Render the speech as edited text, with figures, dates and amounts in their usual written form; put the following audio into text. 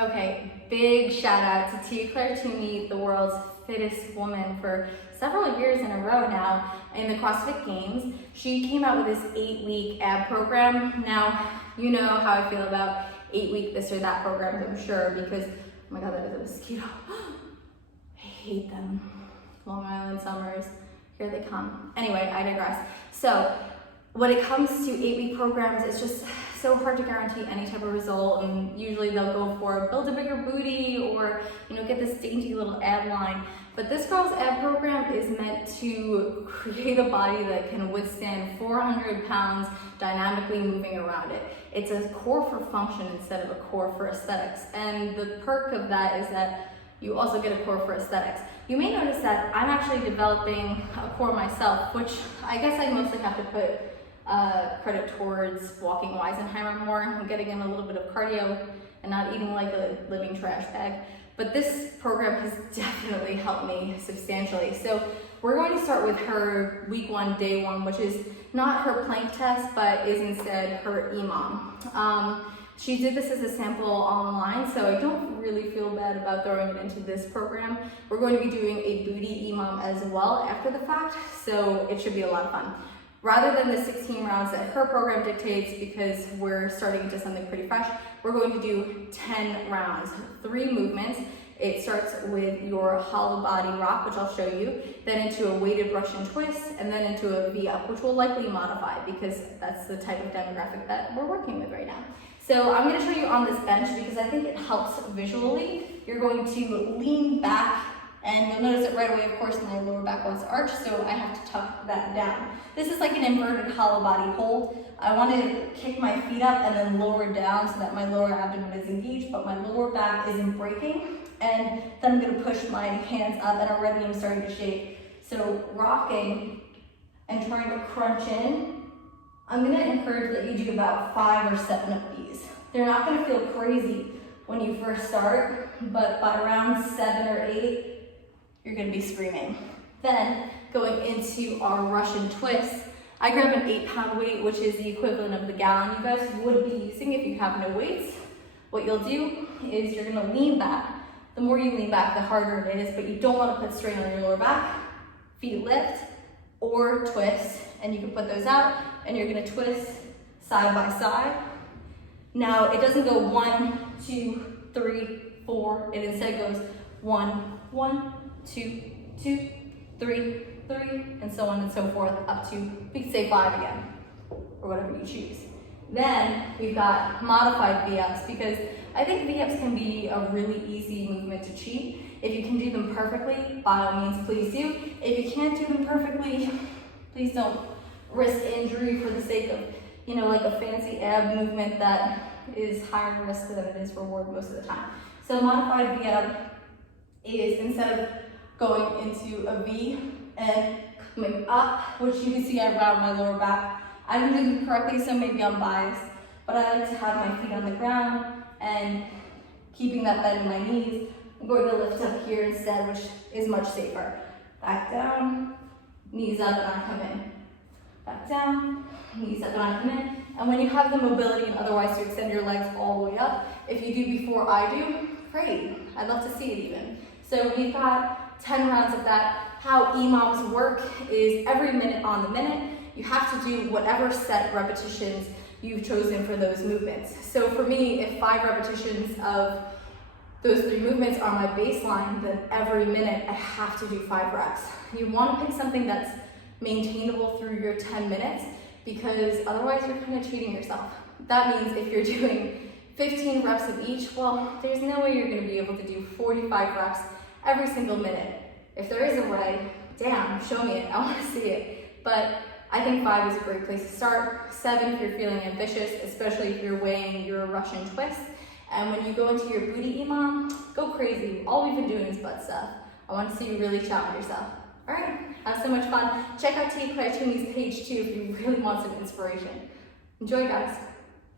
Okay, big shout out to Claire Toomey, the world's fittest woman for several years in a row now in the CrossFit Games. She came out with this 8-week ab program. Now, you know how I feel about 8-week this or that programs, I'm sure, because, oh my God, that is a mosquito. I hate them. Long Island summers, here they come. Anyway, I digress. So, when it comes to 8-week programs, it's just so hard to guarantee any type of result, and usually they'll go for build a bigger booty or get this dainty little ab line. But this girl's ab program is meant to create a body that can withstand 400 pounds dynamically moving around it. It's a core for function instead of a core for aesthetics. And the perk of that is that you also get a core for aesthetics. You may notice that I'm actually developing a core myself, which I guess I mostly have to put credit towards walking Weisenheimer more and getting in a little bit of cardio and not eating like a living trash bag. But this program has definitely helped me substantially. So we're going to start with her week 1, day 1, which is not her plank test, but is instead her EMOM. She did this as a sample online, so I don't really feel bad about throwing it into this program. We're going to be doing a booty EMOM as well after the fact, so it should be a lot of fun. Rather than the 16 rounds that her program dictates, because we're starting into something pretty fresh, we're going to do 10 rounds, 3 movements. It starts with your hollow body rock, which I'll show you, then into a weighted Russian twist, and then into a V-up, which we'll likely modify because that's the type of demographic that we're working with right now. So I'm gonna show you on this bench because I think it helps visually. You're going to lean back, and you'll notice it right away, of course, my lower back wants to arch, so I have to tuck that down. This is like an inverted hollow body hold. I want to kick my feet up and then lower down so that my lower abdomen is engaged, but my lower back isn't breaking. And then I'm going to push my hands up, and already I'm starting to shake. So rocking and trying to crunch in. I'm going to encourage that you do about 5 or 7 of these. They're not going to feel crazy when you first start, but by around 7 or 8, you're going to be screaming. Then going into our Russian twist, I grab an 8-pound weight, which is the equivalent of the gallon you guys would be using if you have no weights. What you'll do is you're going to lean back. The more you lean back, the harder it is, but you don't want to put strain on your lower back. Feet lift or twist, and you can put those out, and you're going to twist side by side. Now, it doesn't go 1, 2, 3, 4. It instead goes 1, 1, 2, 2, 3, 3, and so on and so forth, up to, we can say 5 again, or whatever you choose. Then we've got modified V-ups, because I think V-ups can be a really easy movement to cheat. If you can do them perfectly, by all means, please do. If you can't do them perfectly, please don't risk injury for the sake of, like a fancy ab movement that is higher risk than it is reward most of the time. So modified V-up is, instead of going into a V and coming up, which you can see I round my lower back. I didn't do them correctly, so maybe I'm biased, but I like to have my feet on the ground and keeping that bend in my knees. I'm going to lift up here instead, which is much safer. Back down, knees up, and I come in. Back down, knees up, and I come in. And when you have the mobility and otherwise to extend your legs all the way up, if you do before I do, great. I'd love to see it even. So we've got 10 rounds of that. How EMOMs work is every minute on the minute, you have to do whatever set repetitions you've chosen for those movements. So for me, if 5 repetitions of those 3 movements are my baseline, then every minute I have to do 5 reps. You want to pick something that's maintainable through your 10 minutes, because otherwise you're kind of cheating yourself. That means if you're doing 15 reps of each, well, there's no way you're going to be able to do 45 reps every single minute. If there is a way, damn, show me it, I want to see it. But I think 5 is a great place to start. 7 if you're feeling ambitious, especially if you're weighing your Russian twist. And when you go into your booty EMOM, go crazy. All we've been doing is butt stuff. I want to see you really challenge yourself. All right, have so much fun. Check out Claire Toomey's page too if you really want some inspiration. Enjoy, guys.